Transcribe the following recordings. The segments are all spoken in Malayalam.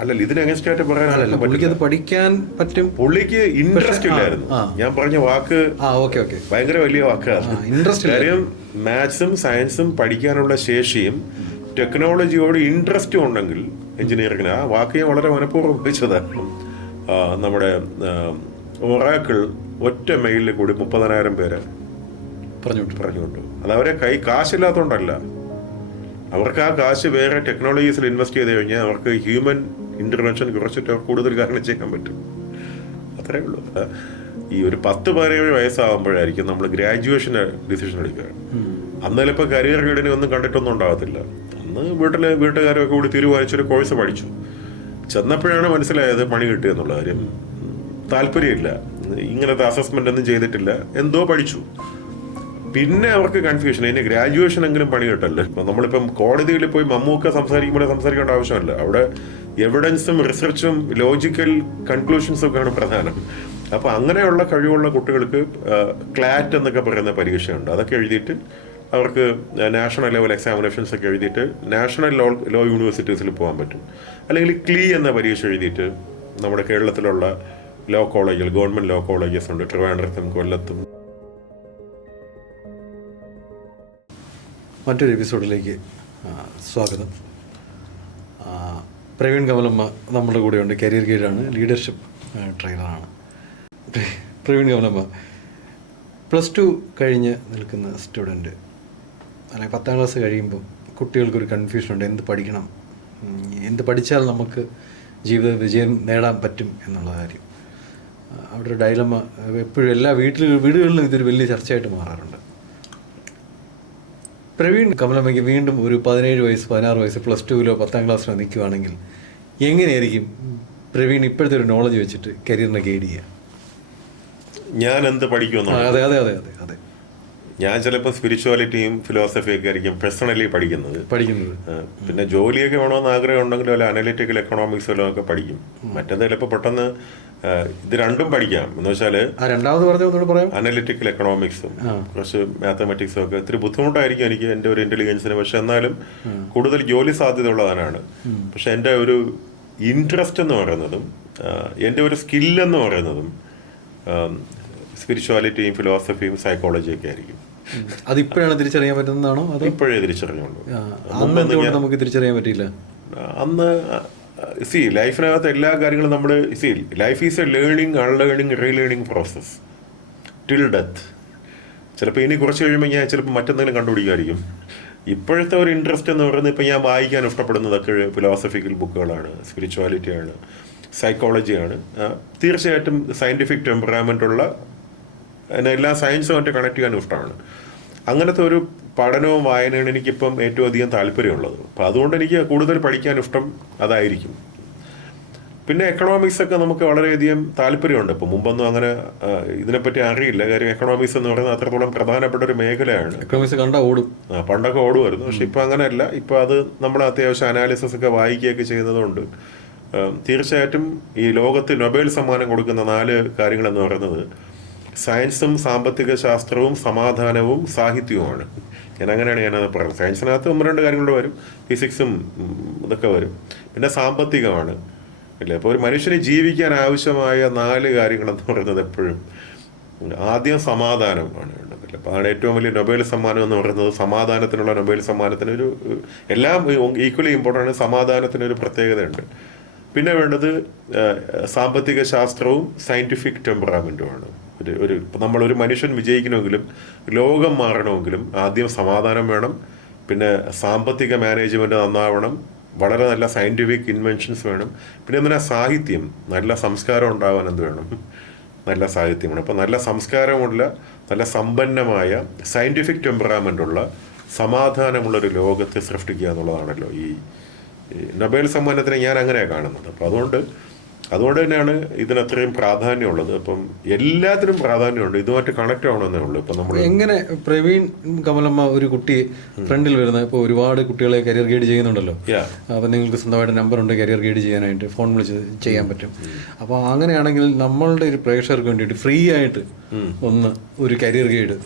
അല്ലല്ല, ഇതിന് അഗൻസ്റ്റ് ആയിട്ട് പറയാനല്ല, പുള്ളിക്ക് അത് പഠിക്കാൻ പറ്റും. പുള്ളിക്ക് ഇൻട്രസ്റ്റ് ഇല്ലായിരുന്നു. ഞാൻ പറഞ്ഞ വാക്ക് ഭയങ്കര വലിയ വാക്കാണ്. കാര്യം മാത്സും സയൻസും പഠിക്കാനുള്ള ശേഷിയും ടെക്നോളജിയോട് ഇൻട്രസ്റ്റും ഉണ്ടെങ്കിൽ എഞ്ചിനീയറിംഗിന്, ആ വാക്ക് ഞാൻ വളരെ മനഃപൂർവ്വം ഉപയോഗിച്ചതാണ്. നമ്മുടെ ഒറാക്കിൾ ഒറ്റ മെയിലിൽ കൂടി 30,000 പേര് പറഞ്ഞുകൊണ്ടു. അത് അവരെ കാശില്ലാത്തതുകൊണ്ടല്ല, അവർക്ക് ആ കാശ് വേറെ ടെക്നോളജീസിൽ ഇൻവെസ്റ്റ് ചെയ്ത് കഴിഞ്ഞാൽ അവർക്ക് ഹ്യൂമൻ ഇന്റർവെൻഷൻ കുറച്ചിട്ട് കൂടുതൽ കാര്യങ്ങൾ ചെയ്യാൻ പറ്റും. അത്രേ ഉള്ളൂ. ഈ ഒരു 10-17 വയസ്സാകുമ്പോഴായിരിക്കും നമ്മൾ ഗ്രാജുവേഷൻ ഡിസിഷൻ എടുക്കുക. അന്ന് ചിലപ്പോൾ കരിയർ ഗൈഡിനെ ഒന്നും കണ്ടിട്ടൊന്നും ഉണ്ടാകത്തില്ല. അന്ന് വീട്ടുകാരൊക്കെ കൂടി തീരുമാനിച്ചൊരു കോഴ്സ് പഠിച്ചു. ചെന്നപ്പോഴാണ് മനസ്സിലായത് പണി കിട്ടിയെന്നുള്ള കാര്യം. താല്പര്യമില്ല, ഇങ്ങനത്തെ അസസ്മെന്റ് ഒന്നും ചെയ്തിട്ടില്ല, എന്തോ പഠിച്ചു. പിന്നെ അവർക്ക് കൺഫ്യൂഷൻ, ഇനി ഗ്രാജുവേഷൻ എങ്കിലും പണി കിട്ടല്ലേ. ഇപ്പൊ നമ്മളിപ്പം കോടതിയിൽ പോയി മമ്മൂക്ക സംസാരിക്കുമ്പോൾ സംസാരിക്കേണ്ട ആവശ്യമല്ല. അവിടെ എവിഡൻസും റിസർച്ചും ലോജിക്കൽ കൺക്ലൂഷൻസും ഒക്കെയാണ് പ്രധാനം. അപ്പൊ അങ്ങനെയുള്ള കഴിവുള്ള കുട്ടികൾക്ക് ക്ലാറ്റ് എന്നൊക്കെ പറയുന്ന പരീക്ഷയുണ്ട്. അതൊക്കെ എഴുതിയിട്ട് അവർക്ക് നാഷണൽ ലെവൽ എക്സാമിനേഷൻസ് ഒക്കെ എഴുതിയിട്ട് നാഷണൽ ലോ യൂണിവേഴ്സിറ്റീസിൽ പോകാൻ പറ്റും. അല്ലെങ്കിൽ ക്ലീ എന്ന പരീക്ഷ എഴുതിയിട്ട് നമ്മുടെ കേരളത്തിലുള്ള ലോ കോളേജുകൾ, ഗവൺമെന്റ് ലോ കോളേജസ് ഉണ്ട്, ട്രിവാൻഡ്രത്തും കൊല്ലത്തും. മറ്റൊരു എപ്പിസോഡിലേക്ക് സ്വാഗതം. പ്രവീൺ കമലമ്മ നമ്മുടെ കൂടെയുണ്ട്. കരിയർ ഗൈഡാണ്, ലീഡർഷിപ്പ് ട്രെയിനറാണ്. പ്രവീൺ കമലമ്മ +2 കഴിഞ്ഞ് നിൽക്കുന്ന സ്റ്റുഡൻറ്റ്, അല്ലെങ്കിൽ 10ാം ക്ലാസ് കഴിയുമ്പോൾ കുട്ടികൾക്കൊരു കൺഫ്യൂഷനുണ്ട്, എന്ത് പഠിക്കണം, എന്ത് പഠിച്ചാൽ നമുക്ക് ജീവിത വിജയം നേടാൻ പറ്റും എന്നുള്ള കാര്യം. അവിടെ ഒരു ഡയലമ എപ്പോഴും എല്ലാ വീടുകളിലും ഇതൊരു വലിയ ചർച്ചയായിട്ട് മാറാറുണ്ട്. പ്രവീൺ കമലമ്മയ്ക്ക് വീണ്ടും ഒരു 17 വയസ്സ് 16 വയസ്സ് +2 10ാം ക്ലാസ്സിലോ നിൽക്കുകയാണെങ്കിൽ എങ്ങനെയായിരിക്കും പ്രവീൺ ഇപ്പോഴത്തെ ഒരു നോളജ് വെച്ചിട്ട് കരിയറിനെ ഗൈഡ് ചെയ്യുക? ഞാൻ എന്ത് പഠിക്കുമെന്നോ? അതെ അതെ അതെ അതെ അതെ ഞാൻ ചിലപ്പോൾ സ്പിരിച്വാലിറ്റിയും ഫിലോസഫിയൊക്കെ ആയിരിക്കും പേഴ്സണലി പഠിക്കുന്നത്. പിന്നെ ജോലിയൊക്കെ വേണമെന്ന് ആഗ്രഹം ഉണ്ടെങ്കിൽ വല്ല അനലിറ്റിക്കൽ എക്കണോമിക്സ് വല്ലതും ഒക്കെ പഠിക്കും. മറ്റേത് ചിലപ്പോൾ പെട്ടെന്ന് ഇത് രണ്ടും പഠിക്കാം. എന്ന് വെച്ചാല് അനലിറ്റിക്കൽ എക്കണോമിക്സും കുറച്ച് മാത്തമാറ്റിക്സും ഒക്കെ ഇത്തിരി ബുദ്ധിമുട്ടായിരിക്കും എനിക്ക് എൻ്റെ ഒരു ഇന്റലിജൻസിന്. പക്ഷെ എന്നാലും കൂടുതൽ ജോലി സാധ്യത ഉള്ളതാണ്. പക്ഷെ എൻ്റെ ഒരു ഇൻട്രസ്റ്റ് എന്ന് പറയുന്നതും എൻ്റെ ഒരു സ്കില്ലെന്ന് പറയുന്നതും സ്പിരിച്വാലിറ്റിയും ഫിലോസഫിയും സൈക്കോളജിയൊക്കെ ആയിരിക്കും. അതിപ്പോഴാണ് തിരിച്ചറിയാൻ പറ്റുന്നതാണോ? അത് ഇപ്പോഴേ തിരിച്ചറിഞ്ഞുള്ളൂ. നമുക്ക് തിരിച്ചറിയാൻ പറ്റില്ല. അന്ന് ലൈഫിനകത്ത് എല്ലാ കാര്യങ്ങളും നമ്മൾ life is a learning, unlearning, relearning process till death. ചിലപ്പോൾ ഇനി കുറച്ച് കഴിയുമ്പോൾ ഞാൻ ചിലപ്പോൾ മറ്റെന്തെങ്കിലും കണ്ടുപിടിക്കുമായിരിക്കും. ഇപ്പോഴത്തെ ഒരു ഇൻട്രസ്റ്റ് എന്ന് പറയുന്നത് ഇപ്പം ഞാൻ വായിക്കാൻ ഇഷ്ടപ്പെടുന്നതൊക്കെ ഫിലോസഫിക്കൽ ബുക്കുകളാണ്, സ്പിരിച്വാലിറ്റിയാണ്, സൈക്കോളജിയാണ്. തീർച്ചയായിട്ടും സയൻറ്റിഫിക് ടെമ്പറാമെൻ്റുള്ള എല്ലാ സയൻസുമായിട്ട് കണക്ട് ചെയ്യാനും ഇഷ്ടമാണ്. അങ്ങനത്തെ ഒരു പഠനവും വായനയാണ് എനിക്കിപ്പം ഏറ്റവും അധികം താല്പര്യമുള്ളത്. അപ്പം അതുകൊണ്ട് എനിക്ക് കൂടുതൽ പഠിക്കാൻ ഇഷ്ടം അതായിരിക്കും. പിന്നെ എക്കണോമിക്സ് ഒക്കെ നമുക്ക് വളരെയധികം താല്പര്യമുണ്ട്. ഇപ്പം മുമ്പൊന്നും അങ്ങനെ ഇതിനെപ്പറ്റി അറിയില്ല. കാര്യം എക്കണോമിക്സ് എന്ന് പറയുന്നത് അത്രത്തോളം പ്രധാനപ്പെട്ട ഒരു മേഖലയാണ്. പണ്ടൊക്കെ ഓടുമായിരുന്നു. പക്ഷെ ഇപ്പം അങ്ങനെയല്ല. ഇപ്പം അത് നമ്മൾ അത്യാവശ്യം അനാലിസിസ് ഒക്കെ വായിക്കുകയൊക്കെ ചെയ്യുന്നതുകൊണ്ട് തീർച്ചയായിട്ടും ഈ ലോകത്ത് നൊബേൽ സമ്മാനം കൊടുക്കുന്ന 4 കാര്യങ്ങളെന്ന് പറയുന്നത് സയൻസും സാമ്പത്തിക ശാസ്ത്രവും സമാധാനവും സാഹിത്യവുമാണ്. ഞാനത് പറയുന്നത്. സയൻസിനകത്ത് 1-2 കാര്യങ്ങൾ വരും, ഫിസിക്സും ഇതൊക്കെ വരും. പിന്നെ സാമ്പത്തികമാണ് അല്ലേ. അപ്പോൾ ഒരു മനുഷ്യന് ജീവിക്കാൻ ആവശ്യമായ 4 കാര്യങ്ങളെന്ന് പറയുന്നത് എപ്പോഴും ആദ്യം സമാധാനമാണ് വേണ്ടത്. അപ്പോൾ അതാണ് ഏറ്റവും വലിയ നൊബേൽ സമ്മാനം എന്ന് പറയുന്നത്. സമാധാനത്തിനുള്ള നൊബേൽ സമ്മാനത്തിന് എല്ലാം ഈക്വലി ഇമ്പോർട്ടൻ്റ്. സമാധാനത്തിനൊരു പ്രത്യേകതയുണ്ട്. പിന്നെ വേണ്ടത് സാമ്പത്തിക ശാസ്ത്രവും സയൻറ്റിഫിക് ടെമ്പറാമെൻറ്റുമാണ്. നമ്മളൊരു മനുഷ്യൻ വിജയിക്കണമെങ്കിലും ലോകം മാറണമെങ്കിലും ആദ്യം സമാധാനം വേണം. പിന്നെ സാമ്പത്തിക മാനേജ്മെൻറ്റ് നന്നാവണം. വളരെ നല്ല സയൻറ്റിഫിക് ഇൻവെൻഷൻസ് വേണം. പിന്നെ എന്തിനാ സാഹിത്യം, നല്ല സംസ്കാരം ഉണ്ടാവാൻ എന്ത് വേണം? നല്ല സാഹിത്യം വേണം. അപ്പോൾ നല്ല സംസ്കാരമുള്ള, നല്ല സമ്പന്നമായ, സയൻറ്റിഫിക് ടെമ്പറാമെൻ്റുള്ള, സമാധാനമുള്ളൊരു ലോകത്തെ സൃഷ്ടിക്കുക എന്നുള്ളതാണല്ലോ ഈ നൊബേൽ സമ്മാനത്തിനെ ഞാൻ അങ്ങനെയാണ് കാണുന്നത്. അപ്പം അതുകൊണ്ട് തന്നെയാണ് ഇതിനത്രയും പ്രാധാന്യമുള്ളത്. അപ്പം എല്ലാത്തിനും പ്രാധാന്യമുണ്ട്. ഇതുമായിട്ട് കണക്ട് ആവണമെന്നേ ഉള്ളൂ. ഇപ്പം നമ്മൾ എങ്ങനെ പ്രവീൺ കമലമ്മ ഒരു കുട്ടി ഫ്രണ്ടിൽ വരുന്നത്, ഇപ്പോൾ ഒരുപാട് കുട്ടികളെ കരിയർ ഗൈഡ് ചെയ്യുന്നുണ്ടല്ലോ. അപ്പം നിങ്ങൾക്ക് സ്വന്തമായിട്ട് നമ്പറുണ്ട് കരിയർ ഗൈഡ് ചെയ്യാനായിട്ട്, ഫോൺ വിളിച്ച് ചെയ്യാൻ പറ്റും. അപ്പോൾ അങ്ങനെയാണെങ്കിൽ നമ്മളുടെ ഒരു പ്രേക്ഷകർക്ക് വേണ്ടിയിട്ട് ഫ്രീ ആയിട്ട് ഒരു കരിയർ ഗൈഡ്,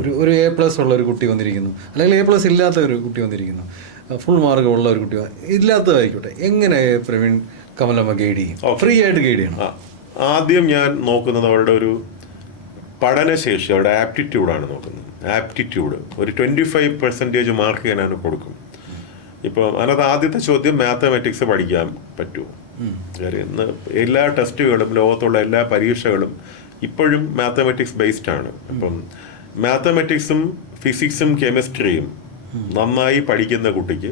ഒരു A+ ഉള്ള ഒരു കുട്ടി വന്നിരിക്കുന്നു, അല്ലെങ്കിൽ A+ ഇല്ലാത്ത ഒരു കുട്ടി വന്നിരിക്കുന്നു, ഫുൾ മാർക്ക് ഉള്ള ഒരു കുട്ടി ഇല്ലാത്തതായിക്കോട്ടെ, എങ്ങനെ പ്രവീൺ കമലമ്മ ഗൈഡ് ചെയ്യും, ഫ്രീ ആയിട്ട് ഗൈഡ് ചെയ്യണം. ആദ്യം ഞാൻ നോക്കുന്നത് അവരുടെ ഒരു പഠനശേഷി, അവരുടെ ആപ്റ്റിറ്റ്യൂഡാണ് നോക്കുന്നത്. ആപ്റ്റിറ്റ്യൂഡ് ഒരു 25% മാർക്ക് ചെയ്യാനാണ് കൊടുക്കും. ഇപ്പോൾ അതിനകത്ത് ആദ്യത്തെ ചോദ്യം മാത്തമാറ്റിക്സ് പഠിക്കാൻ പറ്റുമോ? കാര്യം ഇന്ന് എല്ലാ ടെസ്റ്റുകളും ലോകത്തുള്ള എല്ലാ പരീക്ഷകളും ഇപ്പോഴും മാത്തമാറ്റിക്സ് ബേസ്ഡ് ആണ്. അപ്പം മാത്തമാറ്റിക്സും ഫിസിക്സും കെമിസ്ട്രിയും നന്നായി പഠിക്കുന്ന കുട്ടിക്ക്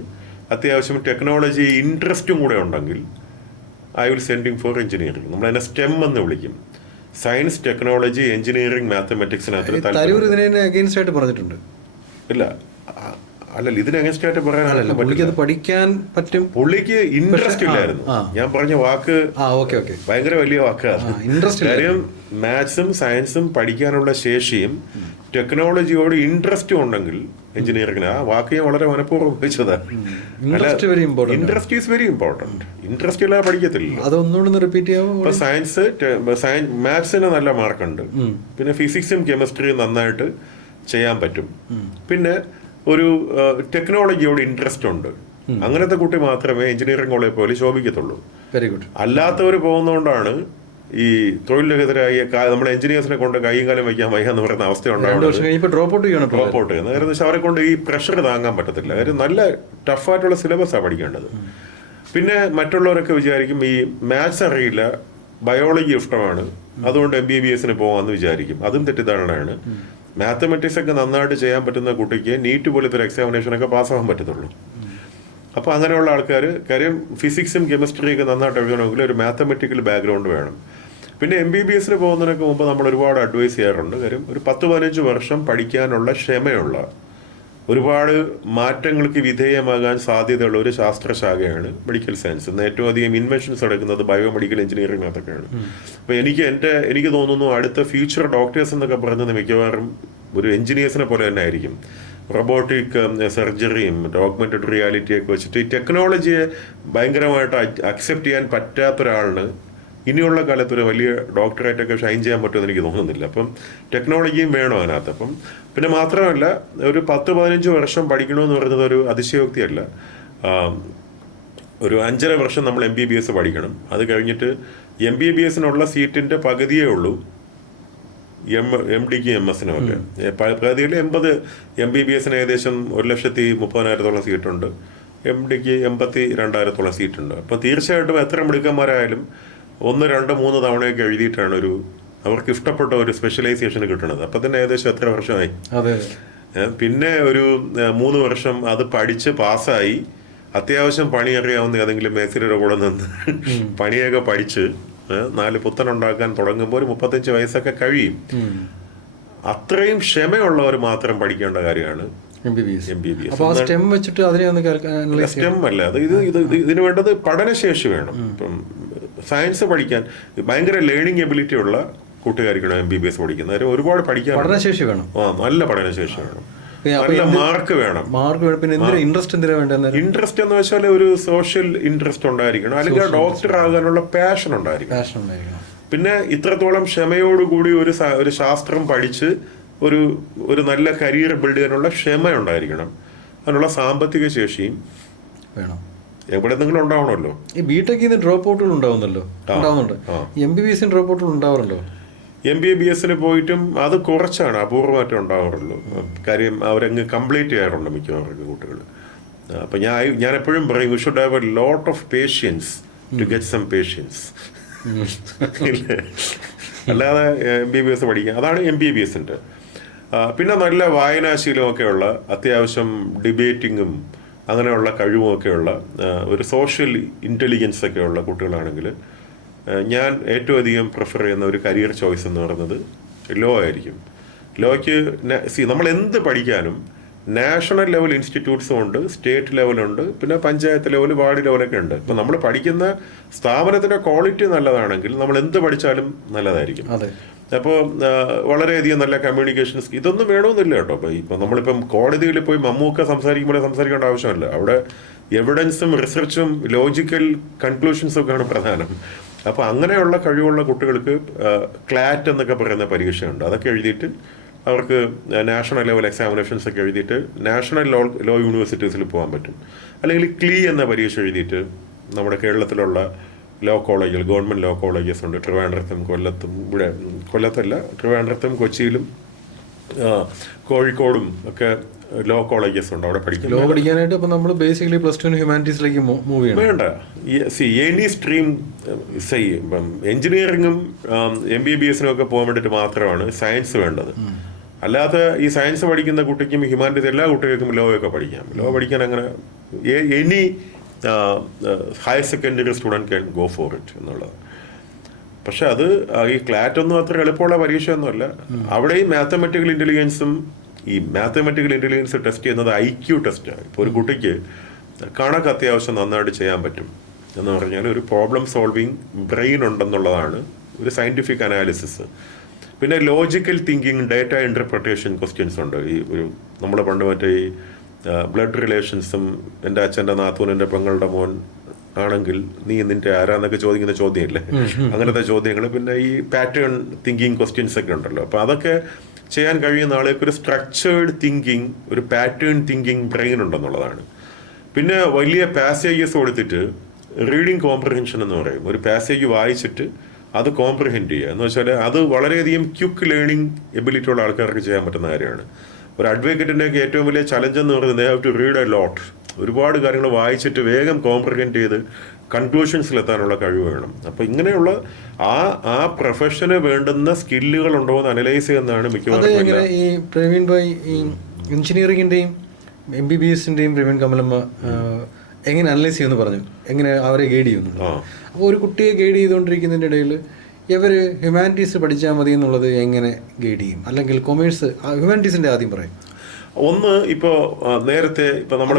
അത്യാവശ്യം ടെക്നോളജി ഇൻട്രസ്റ്റും കൂടെ ഉണ്ടെങ്കിൽ I will sending for engineering. നമ്മളതിനെ സ്റ്റെം എന്ന് വിളിക്കും. സയൻസ്, ടെക്നോളജി, എഞ്ചിനീയറിംഗ്, മാത്തമാറ്റിക്സിനകത്ത് പറഞ്ഞിട്ടുണ്ട്. ഇല്ല, അല്ലല്ല, ഇതിന് അഗൻസ്റ്റ് ആയിട്ട് പറയാനല്ല, പഠിക്കാൻ പറ്റും. പുള്ളിക്ക് ഇൻട്രസ്റ്റ് ഇല്ലായിരുന്നു. ഞാൻ പറഞ്ഞ വാക്ക് ഭയങ്കര വലിയ വാക്കാണ്. കാര്യം മാത്സും സയൻസും പഠിക്കാനുള്ള ശേഷിയും ടെക്നോളജിയോട് ഇൻട്രസ്റ്റും ഉണ്ടെങ്കിൽ എഞ്ചിനീയറിംഗിന്, ആ വാക്ക് ഞാൻ വളരെ മനഃപൂർവ്വം ഉപയോഗിച്ചതാണ്. Interest is very important. Interest ഇല്ലാതെ പഠിക്കത്തില്ല. അതൊന്നുകൂടെ റിപ്പീറ്റ് ചെയ്യാമോ? ഇപ്പൊ മാത്സിന് നല്ല മാർക്കുണ്ട്, പിന്നെ ഫിസിക്സും കെമിസ്ട്രിയും നന്നായിട്ട് ചെയ്യാൻ പറ്റും, പിന്നെ ഒരു ടെക്നോളജിയോട് ഇൻട്രസ്റ്റ് ഉണ്ട്. അങ്ങനത്തെ കുട്ടി മാത്രമേ എഞ്ചിനീയറിംഗ് കോളേജ് പോലെ ശോഭിക്കത്തുള്ളൂ. Very good. അല്ലാത്തവർ പോകുന്നതുകൊണ്ടാണ് ഈ തൊഴിൽരഹിതരായ നമ്മുടെ എഞ്ചിനീയേഴ്സിനെ കൊണ്ട് കൈയും കാലം വയ്ക്കാൻ വയ്യ എന്ന് പറയുന്ന അവസ്ഥ ഉണ്ടാവുന്നത്. ഡ്രോപ്പ് ഔട്ട് ചെയ്യുന്നത് കാരണം അവരെ കൊണ്ട് ഈ പ്രഷർ താങ്ങാൻ പറ്റത്തില്ല. കാര്യം നല്ല ടഫായിട്ടുള്ള സിലബസാണ് പഠിക്കേണ്ടത്. പിന്നെ മറ്റുള്ളവരൊക്കെ വിചാരിക്കും ഈ മാത്സ് അറിയില്ല, ബയോളജി ഇഷ്ടമാണ്, അതുകൊണ്ട് MBBS പോകാമെന്ന് വിചാരിക്കും. അതും തെറ്റിദ്ധാരണയാണ്. മാത്തമാറ്റിക്സ് ഒക്കെ നന്നായിട്ട് ചെയ്യാൻ പറ്റുന്ന കുട്ടിക്ക് നീറ്റ് പോലത്തെ ഒരു എക്സാമിനേഷനൊക്കെ പാസ്സാകാൻ പറ്റത്തുള്ളൂ. അപ്പോൾ അങ്ങനെയുള്ള ആൾക്കാർ, കാര്യം ഫിസിക്സും കെമിസ്ട്രിയൊക്കെ നന്നായിട്ട് എഴുതണമെങ്കിൽ ഒരു മാത്തമാറ്റിക്കൽ ബാക്ക്ഗ്രൗണ്ട് വേണം. പിന്നെ MBBS പോകുന്നതിനൊക്കെ മുമ്പ് നമ്മൾ ഒരുപാട് അഡ്വൈസ് ചെയ്യാറുണ്ട്. കാര്യം ഒരു 10-15 വർഷം പഠിക്കാനുള്ള ക്ഷമയുള്ള, ഒരുപാട് മാറ്റങ്ങൾക്ക് വിധേയമാകാൻ സാധ്യതയുള്ള ഒരു ശാസ്ത്രശാഖയാണ് മെഡിക്കൽ സയൻസ്. ഇന്ന് ഏറ്റവും അധികം ഇൻവെൻഷൻസ് എടുക്കുന്നത് ബയോമെഡിക്കൽ എഞ്ചിനീയറിംഗിനകത്തൊക്കെയാണ്. അപ്പോൾ എനിക്ക് തോന്നുന്നു അടുത്ത ഫ്യൂച്ചർ ഡോക്ടേഴ്സ് എന്നൊക്കെ പറയുന്നത് മിക്കവാറും ഒരു എഞ്ചിനീയേഴ്സിനെ പോലെ തന്നെ ആയിരിക്കും. റോബോട്ടിക് സർജറിയും ഓഗ്മെന്റഡ് റിയാലിറ്റിയൊക്കെ വെച്ചിട്ട് ഈ ടെക്നോളജിയെ ഭയങ്കരമായിട്ട് അക്സെപ്റ്റ് ചെയ്യാൻ പറ്റാത്ത ഒരാളിന് ഇനിയുള്ള കാലത്ത് ഒരു വലിയ ഡോക്ടറായിട്ടൊക്കെ ഷൈൻ ചെയ്യാൻ പറ്റുമെന്ന് എനിക്ക് തോന്നുന്നില്ല. അപ്പം ടെക്നോളജിയും വേണം അതിനകത്ത്. അപ്പം പിന്നെ മാത്രമല്ല, ഒരു 10-15 വർഷം പഠിക്കണമെന്ന് പറയുന്നത് ഒരു അതിശയോക്തിയല്ല. ഒരു 5.5 വർഷം നമ്മൾ MBBS പഠിക്കണം. അത് കഴിഞ്ഞിട്ട് MBBS സീറ്റിൻ്റെ പകുതിയേ ഉള്ളൂ MDക്ക് MS-നും ഒക്കെ. പകുതിയിൽ 80 MBBS ഏകദേശം 1,30,000 സീറ്റുണ്ട്. MDക്ക് 82,000 സീറ്റുണ്ട്. അപ്പോൾ തീർച്ചയായിട്ടും എത്ര മിടുക്കന്മാരായാലും 1, 2, 3 തവണയൊക്കെ എഴുതിയിട്ടാണ് അവർക്ക് ഇഷ്ടപ്പെട്ട ഒരു സ്പെഷ്യലൈസേഷൻ കിട്ടുന്നത്. അപ്പം തന്നെ ഏകദേശം എത്ര വർഷമായി? പിന്നെ ഒരു 3 വർഷം അത് പഠിച്ച് പാസ്സായി അത്യാവശ്യം പണി അറിയാവുന്ന ഏതെങ്കിലും മേസ്തിരിയുടെ കൂടെ നിന്ന് പണിയൊക്കെ പഠിച്ച് 4 പുത്തനുണ്ടാക്കാൻ തുടങ്ങുമ്പോൾ ഒരു 35 വയസ്സൊക്കെ കഴിയും. അത്രയും ക്ഷമയുള്ളവർ മാത്രം പഠിക്കേണ്ട കാര്യമാണ് MBBS. സ്റ്റെം അല്ല, ഇതിന് വേണ്ടത് പഠനശേഷി വേണം. ഇപ്പം സയൻസ് പഠിക്കാൻ ഭയങ്കര ലേണിംഗ് എബിലിറ്റി ഉള്ള കൂട്ടുകാരിക്കണം MBBS പഠിക്കുന്നത്. ഒരുപാട് പഠിക്കാൻ പഠനശേഷി വേണം. നല്ല പഠനശേഷി വേണം, നല്ല മാർക്ക് വേണം. ഇൻട്രസ്റ്റ് എന്ന് വെച്ചാൽ ഒരു സോഷ്യൽ ഇൻട്രസ്റ്റ് ഉണ്ടായിരിക്കണം, അല്ലെങ്കിൽ ഡോക്ടർ ആകാനുള്ള പാഷൻ ഉണ്ടായിരിക്കണം. പിന്നെ ഇത്രത്തോളം ക്ഷമയോടുകൂടി ഒരു ശാസ്ത്രം പഠിച്ച് ഒരു നല്ല കരിയർ ബിൽഡ് ചെയ്യാനുള്ള ക്ഷമ ഉണ്ടായിരിക്കണം. അതിനുള്ള സാമ്പത്തിക ശേഷിയും വേണം. എവിടെ നിന്നെങ്കിലും ഉണ്ടാവണമല്ലോ. ഈ ബിടെക് ഡ്രോപ്പ് ഔട്ടുകൾ ഉണ്ടാവുന്നുണ്ട്. MBBS ഡ്രോപ്പ് ഔട്ടുകൾ ഉണ്ടാവാറുണ്ടോ? MBBS പോയിട്ടും അത് കുറച്ചാണ്, അപൂർവമായിട്ടേ ഉണ്ടാവാറുള്ളൂ. കാര്യം അവരങ്ങ് കംപ്ലീറ്റ് ചെയ്യാറുണ്ട് മിക്കവാറും കുട്ടികൾ. അപ്പം ഞാൻ എപ്പോഴും പറയും, you should have a lot of patience to get some patience. അല്ലാതെ MBBS പഠിക്കുക, അതാണ് MBBS-ൻ്റെ. പിന്നെ നല്ല വായനാശീലമൊക്കെയുള്ള, അത്യാവശ്യം ഡിബേറ്റിങ്ങും അങ്ങനെയുള്ള കഴിവുമൊക്കെയുള്ള, ഒരു സോഷ്യൽ ഇൻ്റലിജൻസ് ഒക്കെയുള്ള കുട്ടികളാണെങ്കിൽ ഞാൻ ഏറ്റവും അധികം പ്രിഫർ ചെയ്യുന്ന ഒരു കരിയർ ചോയ്സ് എന്ന് പറയുന്നത് ലോ ആയിരിക്കും. ലോയ്ക്ക് നമ്മൾ എന്ത് പഠിക്കാനും നാഷണൽ ലെവൽ ഇൻസ്റ്റിറ്റ്യൂട്ട്സും ഉണ്ട്, സ്റ്റേറ്റ് ലെവലുണ്ട്, പിന്നെ പഞ്ചായത്ത് ലെവൽ, വാർഡ് ലെവലൊക്കെ ഉണ്ട്. ഇപ്പം നമ്മൾ പഠിക്കുന്ന സ്ഥാപനത്തിൻ്റെ ക്വാളിറ്റി നല്ലതാണെങ്കിൽ നമ്മൾ എന്ത് പഠിച്ചാലും നല്ലതായിരിക്കും. അപ്പോൾ വളരെയധികം നല്ല കമ്മ്യൂണിക്കേഷൻസ് ഇതൊന്നും വേണമെന്നില്ല കേട്ടോ. ഇപ്പം നമ്മളിപ്പം കോടതിയിൽ പോയി മമ്മൂക്ക സംസാരിക്കുമ്പോൾ സംസാരിക്കേണ്ട ആവശ്യമില്ല. അവിടെ എവിഡൻസും റിസർച്ചും ലോജിക്കൽ കൺക്ലൂഷൻസും ഒക്കെയാണ് പ്രധാനം. അപ്പോൾ അങ്ങനെയുള്ള കഴിവുള്ള കുട്ടികൾക്ക് ക്ലാറ്റ് എന്നൊക്കെ പറയുന്ന പരീക്ഷയുണ്ട്. അതൊക്കെ എഴുതിയിട്ട് അവർക്ക് നാഷണൽ ലെവൽ എക്സാമിനേഷൻസ് ഒക്കെ എഴുതിയിട്ട് നാഷണൽ ലോ യൂണിവേഴ്സിറ്റീസിൽ പോകാൻ പറ്റും. അല്ലെങ്കിൽ CLE എന്ന പരീക്ഷ എഴുതിയിട്ട് നമ്മുടെ കേരളത്തിലുള്ള ലോ കോളേജുകൾ, ഗവൺമെൻറ് ലോ കോളേജസ് ഉണ്ട് ട്രിവാൻഡ്രത്തും കൊല്ലത്തും. ഇവിടെ കൊല്ലത്തല്ല, ട്രിവാൻഡ്രത്തും കൊച്ചിയിലും കോഴിക്കോടും ഒക്കെ ലോ കോളേജസ് ഉണ്ട്. അവിടെ പഠിക്കും. ലോ പഠിക്കാനായിട്ട് അപ്പോൾ നമ്മൾ ബേസിക്കലി +2 ഹ്യൂമാനിറ്റീസിലേക്ക് മൂവ് ചെയ്യണം. വേണ്ട, എനി സ്ട്രീം എഞ്ചിനീയറിങ്ങും MBBS ഒക്കെ പോകാൻ വേണ്ടിയിട്ട് മാത്രമാണ് സയൻസ് വേണ്ടത്. അല്ലാതെ ഈ സയൻസ് പഠിക്കുന്ന കുട്ടിക്കും ഹ്യൂമാനിറ്റീസ് എല്ലാ കുട്ടികൾക്കും ലോ ഒക്കെ പഠിക്കാം. ലോ പഠിക്കാൻ അങ്ങനെ any higher secondary student can go for it എന്നുള്ളത്. പക്ഷെ അത് ഈ ക്ലാറ്റൊന്നും അത്ര എളുപ്പമുള്ള പരീക്ഷയൊന്നുമല്ല. അവിടെയും മാത്തമെറ്റിക്കൽ ഇൻ്റലിജൻസും ഈ മാത്തമെറ്റിക്കൽ ഇൻ്റലിജൻസ് ടെസ്റ്റ് ചെയ്യുന്നത് IQ ടെസ്റ്റാണ്. ഇപ്പോൾ ഒരു കുട്ടിക്ക് കണക്ക് അത്യാവശ്യം നന്നായിട്ട് ചെയ്യാൻ പറ്റും എന്ന് പറഞ്ഞാൽ ഒരു പ്രോബ്ലം സോൾവിങ് ബ്രെയിൻ ഉണ്ടെന്നുള്ളതാണ് ഒരു സയൻറ്റിഫിക് അനാലിസിസ്. പിന്നെ logical thinking, data interpretation questions ഉണ്ട്. ഈ ഒരു നമ്മൾ പണ്ട് മറ്റേ ഈ ബ്ലഡ് റിലേഷൻസും എൻ്റെ അച്ഛൻ്റെ നാത്തൂനെൻ്റെ പെങ്ങളുടെ മോൻ ആണെങ്കിൽ നീ നിന്റെ ആരാന്നൊക്കെ ചോദിക്കുന്ന ചോദ്യമില്ലേ, അങ്ങനത്തെ ചോദ്യങ്ങൾ. പിന്നെ ഈ പാറ്റേൺ തിങ്കിങ് ക്വസ്റ്റ്യൻസ് ഒക്കെ ഉണ്ടല്ലോ. അപ്പോൾ അതൊക്കെ ചെയ്യാൻ കഴിയുന്ന ആൾക്ക് ഒരു സ്ട്രക്ചേർഡ് തിങ്കിങ്, ഒരു പാറ്റേൺ തിങ്കിങ് ബ്രെയിൻ ഉണ്ടെന്നുള്ളതാണ്. പിന്നെ വലിയ പാസേജസ് കൊടുത്തിട്ട് റീഡിങ് കോംപ്രഹെൻഷൻ എന്ന് പറയും. ഒരു പാസേജ് വായിച്ചിട്ട് അത് കോംപ്രഹെൻഡ് ചെയ്യുക എന്ന് വെച്ചാൽ അത് വളരെയധികം ക്വിക്ക് ലേണിംഗ് എബിലിറ്റി ഉള്ള ആൾക്കാർക്ക് ചെയ്യാൻ പറ്റുന്ന കാര്യമാണ്. ഒരു അഡ്വക്കേറ്റിൻ്റെയൊക്കെ ഏറ്റവും വലിയ ചലഞ്ച് എന്ന് പറയുന്നത് have to read a lot. ഒരുപാട് കാര്യങ്ങൾ വായിച്ചിട്ട് വേഗം കോംപ്രഹെൻഡ് ചെയ്ത് കൺക്ലൂഷൻസിലെത്താനുള്ള കഴിവ് വേണം. അപ്പോൾ ഇങ്ങനെയുള്ള ആ പ്രൊഫഷന് വേണ്ടുന്ന സ്കില്ലുകൾ ഉണ്ടോ എന്ന് അനലൈസ് ചെയ്യുന്നതാണ് മിക്കവാറും. ഈ പ്രവീൺ ഭായ് ഈ എഞ്ചിനീയറിംഗിൻ്റെയും MBBSൻ്റെയും പ്രവീൺ കമലമ്മ എങ്ങനെ അനലൈസ് ചെയ്യുമെന്ന് പറഞ്ഞു, എങ്ങനെ അവരെ ഗൈഡ് ചെയ്യുന്നു. അപ്പോൾ ഒരു കുട്ടിയെ ഗൈഡ് ചെയ്തുകൊണ്ടിരിക്കുന്നതിൻ്റെ ഇടയിൽ ഇവർ ഹ്യൂമാനിറ്റീസ് പഠിച്ചാൽ മതി എന്നുള്ളത് എങ്ങനെ ഗൈഡ് ചെയ്യും? അല്ലെങ്കിൽ കൊമേഴ്സ്, ഹ്യൂമാനിറ്റീസിൻ്റെ ആദ്യം പറയും. ഒന്ന് ഇപ്പോൾ നേരത്തെ ഇപ്പൊ നമ്മൾ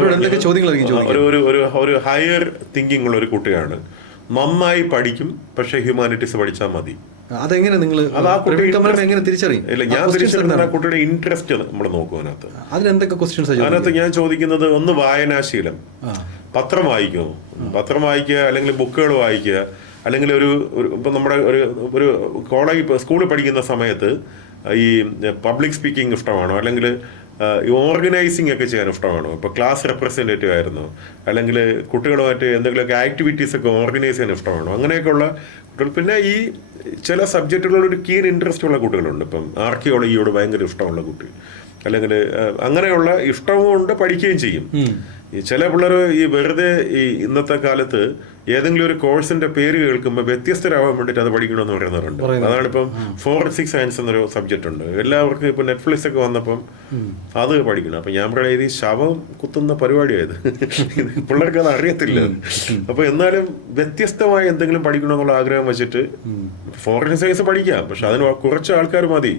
ഒരു ഹയർ തിങ്കിങ് ഉള്ള ഒരു കുട്ടിയാണ്, നന്നായി പഠിക്കും, പക്ഷെ ഹ്യൂമാനിറ്റീസ് പഠിച്ചാൽ മതി. അതെങ്ങനെ നിങ്ങൾ എങ്ങനെ തിരിച്ചറിയും? ഇല്ല, ഞാൻ തിരിച്ചറിയുന്ന കുട്ടിയുടെ ഇൻട്രസ്റ്റ് നമ്മൾ നോക്കും. അതിനെന്തൊക്കെ ക്വസ്റ്റ്യൻസ്? അതിനകത്ത് ഞാൻ ചോദിക്കുന്നത് ഒന്ന് വായനാശീലം. പത്രം വായിക്കുമോ? പത്രം വായിക്കുക, അല്ലെങ്കിൽ ബുക്കുകൾ വായിക്കുക, അല്ലെങ്കിൽ ഇപ്പം നമ്മുടെ ഒരു കോളേജ് സ്കൂളിൽ പഠിക്കുന്ന സമയത്ത് ഈ പബ്ലിക് സ്പീക്കിംഗ് ഇഷ്ടമാണോ, അല്ലെങ്കിൽ ഓർഗനൈസിങ് ഒക്കെ ചെയ്യാൻ ഇഷ്ടമാണോ? ഇപ്പോൾ ക്ലാസ് റെപ്രസെൻറ്റേറ്റീവ് ആയിരുന്നോ, അല്ലെങ്കിൽ കുട്ടികളുമായിട്ട് എന്തെങ്കിലുമൊക്കെ ആക്ടിവിറ്റീസ് ഒക്കെ ഓർഗനൈസ് ചെയ്യാൻ ഇഷ്ടമാണോ? അങ്ങനെയൊക്കെയുള്ള കുട്ടികൾ. പിന്നെ ഈ ചില സബ്ജക്റ്റുകളോട് ഒരു കീൻ ഇൻട്രസ്റ്റ് ഉള്ള കുട്ടികളുണ്ട്. ഇപ്പം ആർക്കിയോളജിയോട് ഭയങ്കര ഇഷ്ടമുള്ള കുട്ടി, അല്ലെങ്കിൽ അങ്ങനെയുള്ള ഇഷ്ടവും കൊണ്ട് പഠിക്കുകയും ചെയ്യും. ഈ ചില പിള്ളേർ ഈ വെറുതെ ഈ ഇന്നത്തെ കാലത്ത് ഏതെങ്കിലും ഒരു കോഴ്സിന്റെ പേര് കേൾക്കുമ്പോൾ വ്യത്യസ്തരാവാൻ വേണ്ടിയിട്ട് അത് പഠിക്കണമെന്ന് പറയുന്നവരുണ്ട്. അതാണ് ഇപ്പം ഫോറൻസിക് സയൻസ് എന്നൊരു സബ്ജക്റ്റ് ഉണ്ട്. എല്ലാവർക്കും ഇപ്പം നെറ്റ്ഫ്ലിക്സ് ഒക്കെ വന്നപ്പം അത് പഠിക്കണം. അപ്പം ഞാൻ പറയുന്നത് ഈ ശവം കുത്തുന്ന പരിപാടിയായത്, പിള്ളേർക്ക് അത് അറിയത്തില്ല. അപ്പൊ എന്നാലും വ്യത്യസ്തമായ എന്തെങ്കിലും പഠിക്കണമെന്നുള്ള ആഗ്രഹം വെച്ചിട്ട് ഫോറൻസിക് സയൻസ് പഠിക്കാം, പക്ഷെ അതിന് കുറച്ച് ആൾക്കാർ മതി.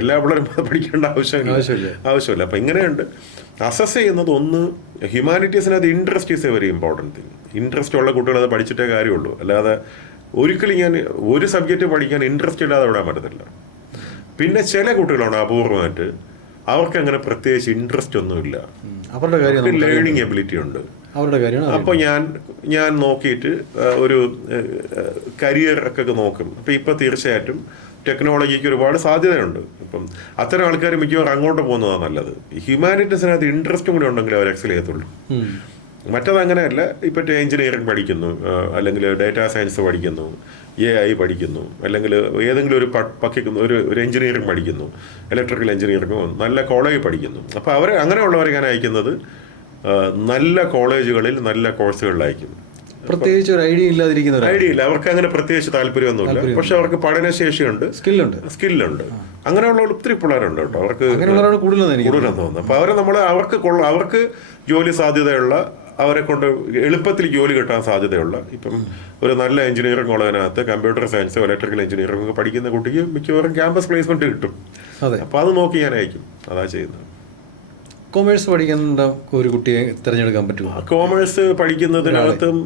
എല്ലാ പിള്ളേരും പഠിക്കേണ്ട ആവശ്യമില്ല. അപ്പൊ ഇങ്ങനെയുണ്ട് അസസ് ചെയ്യുന്നത്. ഒന്ന്, ഹ്യൂമാനിറ്റീസിനകത്ത് interest is a very important thing. Interest ഉള്ള കുട്ടികൾ അത് പഠിച്ചിട്ടേ കാര്യമുള്ളൂ. അല്ലാതെ ഒരിക്കലും ഞാൻ ഒരു സബ്ജക്റ്റ് പഠിക്കാൻ ഇൻട്രസ്റ്റ് ഇല്ലാതെ വിടാൻ പറ്റത്തില്ല. പിന്നെ ചില കുട്ടികളാണ് അപൂർവമായിട്ട് അവർക്ക് അങ്ങനെ പ്രത്യേകിച്ച് ഇൻട്രസ്റ്റ് ഒന്നുമില്ല, അവർക്ക് ലേണിംഗ് എബിലിറ്റി ഉണ്ട്. അപ്പോൾ ഞാൻ നോക്കിയിട്ട് ഒരു കരിയർ ഒക്കെ നോക്കും. അപ്പം ഇപ്പം തീർച്ചയായിട്ടും ടെക്നോളജിക്ക് ഒരുപാട് സാധ്യതയുണ്ട്. ഇപ്പം അത്തരം ആൾക്കാർ മിക്കവാറും അങ്ങോട്ട് പോകുന്നതാണ് നല്ലത്. ഹ്യൂമാനിറ്റീസിനകത്ത് ഇൻട്രസ്റ്റും കൂടി ഉണ്ടെങ്കിൽ അവർ എക്സൽ ചെയ്യത്തുള്ളൂ. മറ്റത് അങ്ങനെയല്ല. ഇപ്പം എഞ്ചിനീയറിംഗ് പഠിക്കുന്നു, അല്ലെങ്കിൽ ഡേറ്റാ സയൻസ് പഠിക്കുന്നു, AI പഠിക്കുന്നു, അല്ലെങ്കിൽ ഏതെങ്കിലും ഒരു എഞ്ചിനീയറിംഗ് പഠിക്കുന്നു, ഇലക്ട്രിക്കൽ എഞ്ചിനീയറിംഗോ നല്ല കോളേജ് പഠിക്കുന്നു. അപ്പോൾ അങ്ങനെയുള്ളവരെ ഞാൻ അയക്കുന്നത് നല്ല കോളേജുകളിൽ നല്ല കോഴ്സുകളിലായിരിക്കും. പ്രത്യേകിച്ച് ഒരു ഐഡിയ ഇല്ല, അവർക്ക് അങ്ങനെ പ്രത്യേകിച്ച് താല്പര്യമൊന്നുമില്ല. പക്ഷെ അവർക്ക് പഠനശേഷിയുണ്ട്, സ്കില്ലുണ്ട്. അങ്ങനെയുള്ള ഒത്തിരി പിള്ളേരുണ്ട് കേട്ടോ. അവർക്ക് കൂടുതലെന്ന് തോന്നുന്നു. അപ്പൊ അവർക്ക് ജോലി സാധ്യതയുള്ള, അവരെ കൊണ്ട് എളുപ്പത്തിൽ ജോലി കിട്ടാൻ സാധ്യതയുള്ള, ഇപ്പം ഒരു നല്ല എഞ്ചിനീയറിംഗ് കോളേജിനകത്ത് കമ്പ്യൂട്ടർ സയൻസോ ഇലക്ട്രിക്കൽ എഞ്ചിനീയറിംഗ് പഠിക്കുന്ന കുട്ടിക്ക് മിക്കവാറും ക്യാമ്പസ് പ്ലേസ്മെന്റ് കിട്ടും. അപ്പൊ അത് നോക്കി ഞാൻ അയക്കും. അതാ ചെയ്യുന്നത്. കോമേഴ്സ് പഠിക്കുന്ന ഒരു കുട്ടിയെ തിരഞ്ഞെടുക്കാൻ പറ്റുമോ? കോമേഴ്സ് പഠിക്കുന്നതിനകത്തും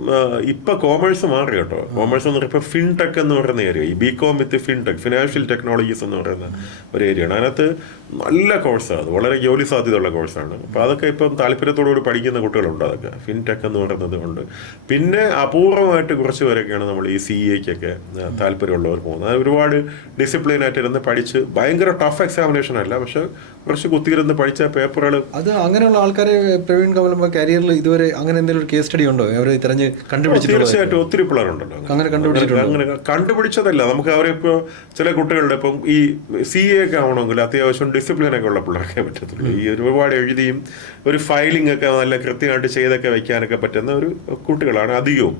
ഇപ്പൊ കോമേഴ്സ് മാറി കേട്ടോ. കോമേഴ്സ് എന്ന് പറയുമ്പോൾ ഫിൻടെക് എന്ന് പറയുന്ന ഏരിയ, ഈ BCom വിത്ത് ഫിൻടെക്, ഫിനാൻഷ്യൽ ടെക്നോളജീസ് എന്ന് പറയുന്ന ഒരു ഏരിയയാണ്. അതിനകത്ത് നല്ല കോഴ്സാണ്, അത് വളരെ ജോലി സാധ്യതയുള്ള കോഴ്സാണ്. അപ്പോൾ അതൊക്കെ ഇപ്പം താല്പര്യത്തോടുകൂടി പഠിക്കുന്ന കുട്ടികളുണ്ട്. അതൊക്കെ ഫിൻടെക് എന്ന് പറയുന്നത് ഉണ്ട്. പിന്നെ അപൂർവമായിട്ട് കുറച്ച് പേരൊക്കെയാണ് നമ്മൾ ഈ CAക്കൊക്കെ താല്പര്യമുള്ളവർ പോകുന്നത്. അത് ഒരുപാട് ഡിസിപ്ലിനായിട്ടിരുന്ന് പഠിച്ച് ഭയങ്കര ടഫ് എക്സാമിനേഷൻ അല്ല, പക്ഷെ കുറച്ച് കുത്തിയിരുന്ന് പഠിച്ച പേപ്പറുകൾ. അത് അങ്ങനെയുള്ള ആൾക്കാരെ പ്രവീൺ കമലമ്മ കരിയറിൽ ഇതുവരെ അങ്ങനെ എന്തെങ്കിലും ഒരു കേസ് സ്റ്റഡി ഉണ്ടോ അവരെ തിരഞ്ഞ് കണ്ടുപിടിച്ചിട്ടുണ്ടോ? തീർച്ചയായിട്ടും ഒത്തിരി പിള്ളേരുണ്ടല്ലോ അങ്ങനെ കണ്ടുപിടിച്ചിട്ടുണ്ടോ? അങ്ങനെ കണ്ടുപിടിച്ചതല്ല, നമുക്ക് അവരിപ്പോൾ ചില കുട്ടികളുടെ ഇപ്പം ഈ CA ഒക്കെ ആവണമെങ്കിൽ അത്യാവശ്യം ഡിസിപ്ലിനൊക്കെ ഉള്ള പിള്ളേർക്കേ പറ്റത്തുള്ളൂ. ഈ ഒരുപാട് എഴുതിയും ഒരു ഫയലിംഗ് ഒക്കെ നല്ല കൃത്യമായിട്ട് ചെയ്തൊക്കെ വെക്കാനൊക്കെ പറ്റുന്ന ഒരു കുട്ടികളാണ് അധികവും.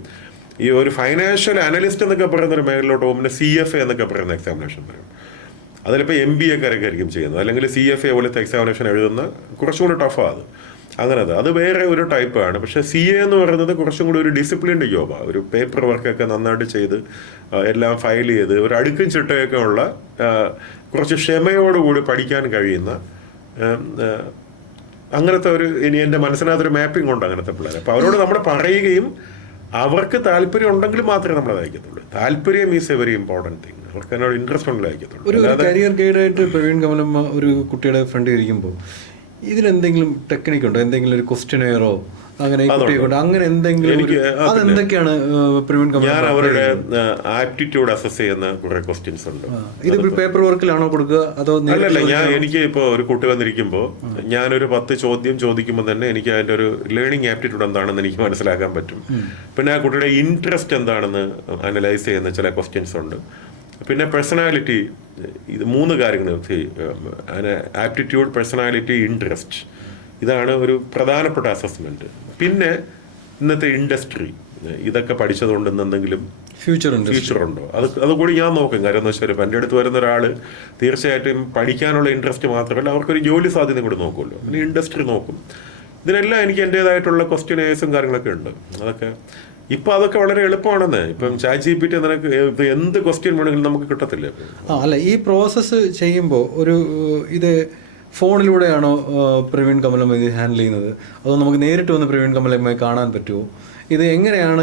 ഈ ഒരു ഫൈനാൻഷ്യൽ അനലിസ്റ്റ് എന്നൊക്കെ പറയുന്ന ഒരു മേഖലയിലോട്ട് പോകുമ്പോൾ CFA എന്നൊക്കെ പറയുന്ന എക്സാമിനേഷൻ വരും. അതിലിപ്പോൾ MBA ആയിരിക്കും ചെയ്യുന്നത്, അല്ലെങ്കിൽ CFA പോലത്തെ എക്സാമിനേഷൻ എഴുതുന്ന കുറച്ചുകൂടി ടഫാണ് അത്. അങ്ങനത് അത് വേറെ ഒരു ടൈപ്പാണ്. പക്ഷേ CA എന്ന് പറയുന്നത് കുറച്ചും കൂടി ഒരു ഡിസിപ്ലിൻഡ് ജോബാണ്. ഒരു പേപ്പർ വർക്കൊക്കെ നന്നായിട്ട് ചെയ്ത് എല്ലാം ഫയൽ ചെയ്ത് ഒരു അടുക്കും ചിട്ടയൊക്കെ ഉള്ള കുറച്ച് ക്ഷമയോടുകൂടി പഠിക്കാൻ കഴിയുന്ന അങ്ങനത്തെ ഒരു എൻ്റെ മനസ്സിനകത്തൊരു മാപ്പിംഗ് ഉണ്ട് അങ്ങനത്തെ പിള്ളേർ. അപ്പോൾ അവരോട് നമ്മൾ പറയുകയും അവർക്ക് താല്പര്യം ഉണ്ടെങ്കിൽ മാത്രമേ നമ്മൾ അയക്കത്തുള്ളൂ. താല്പര്യം is a very important thing. അവർക്ക് അതിനോട് ഇൻട്രസ്റ്റ് ഉണ്ടെങ്കിൽ അയക്കത്തുള്ളൂ. ഒരു കരിയർ ഗൈഡായിട്ട് പ്രവീൺ കമലമ്മ ഒരു കുട്ടിയുടെ ഫ്രണ്ട് ഇരിക്കുമ്പോൾ ഇതിലെന്തെങ്കിലും ടെക്നിക്ക് ഉണ്ടോ? എന്തെങ്കിലും ഒരു ക്വസ്റ്റ്യനെയറോ അങ്ങനെ അങ്ങനെ എന്തെങ്കിലും അതെന്തൊക്കെയാണ് പ്രവീൺ കമലമ്മ? ഞാൻ അവരുടെ ആപ്റ്റിറ്റ്യൂഡ് അസസ് ചെയ്യുന്ന കുറെ ക്വസ്റ്റ്യൻസ് ഉണ്ട്. ഇത് പേപ്പർ വർക്കിലാണോ കൊടുക്കുക അതോ? അല്ലല്ല, എനിക്ക് ഇപ്പോൾ ഒരു കുട്ടി വന്നിരിക്കുമ്പോൾ ഞാനൊരു 10 ചോദ്യം ചോദിക്കുമ്പോൾ തന്നെ എനിക്ക് അതിൻ്റെ ഒരു ലേണിംഗ് ആപ്റ്റിറ്റ്യൂഡ് എന്താണെന്ന് എനിക്ക് മനസ്സിലാക്കാൻ പറ്റും. പിന്നെ ആ കുട്ടിയുടെ ഇൻട്രസ്റ്റ് എന്താണെന്ന് അനലൈസ് ചെയ്യുന്ന ചില ക്വസ്റ്റ്യൻസ് ഉണ്ട്. പിന്നെ പേഴ്സണാലിറ്റി, ഇത് 3 കാര്യങ്ങൾ: ആപ്റ്റിറ്റ്യൂഡ്, പേഴ്സണാലിറ്റി, ഇൻട്രസ്റ്റ്. ഇതാണ് ഒരു പ്രധാനപ്പെട്ട അസസ്മെന്റ്. പിന്നെ ഇന്നത്തെ ഇൻഡസ്ട്രി, ഇതൊക്കെ പഠിച്ചതുകൊണ്ട് എന്തെങ്കിലും ഫ്യൂച്ചർ ഉണ്ടോ അതുകൂടി ഞാൻ നോക്കും. കാര്യം എന്ന് വെച്ചാൽ എൻ്റെ അടുത്ത് വരുന്ന ഒരാൾ തീർച്ചയായിട്ടും പഠിക്കാനുള്ള ഇൻട്രസ്റ്റ് മാത്രമല്ല അവർക്കൊരു ജോലി സാധ്യത കൂടി നോക്കുമല്ലോ. പിന്നെ ഇൻഡസ്ട്രി നോക്കും. ഇതിനെല്ലാം എനിക്ക് എൻ്റെതായിട്ടുള്ള ക്വസ്റ്റ്യനേഴ്സും കാര്യങ്ങളൊക്കെ ഉണ്ട്. അതൊക്കെ വളരെ എളുപ്പമാണെന്ന്. ഇപ്പം ChatGPT നിനക്ക് എന്ത് ക്വസ്റ്റ്യൻ വേണമെങ്കിലും നമുക്ക് കിട്ടത്തില്ല. അല്ല, ഈ പ്രോസസ്സ് ചെയ്യുമ്പോൾ ഒരു ഇത് ഫോണിലൂടെയാണോ പ്രവീൺ കമലമ്മ ഇത് ഹാൻഡിൽ ചെയ്യുന്നത്, അതോ നമുക്ക് നേരിട്ട് വന്ന് പ്രവീൺ കമലമ്മയെ കാണാൻ പറ്റുമോ? ഇത് എങ്ങനെയാണ്?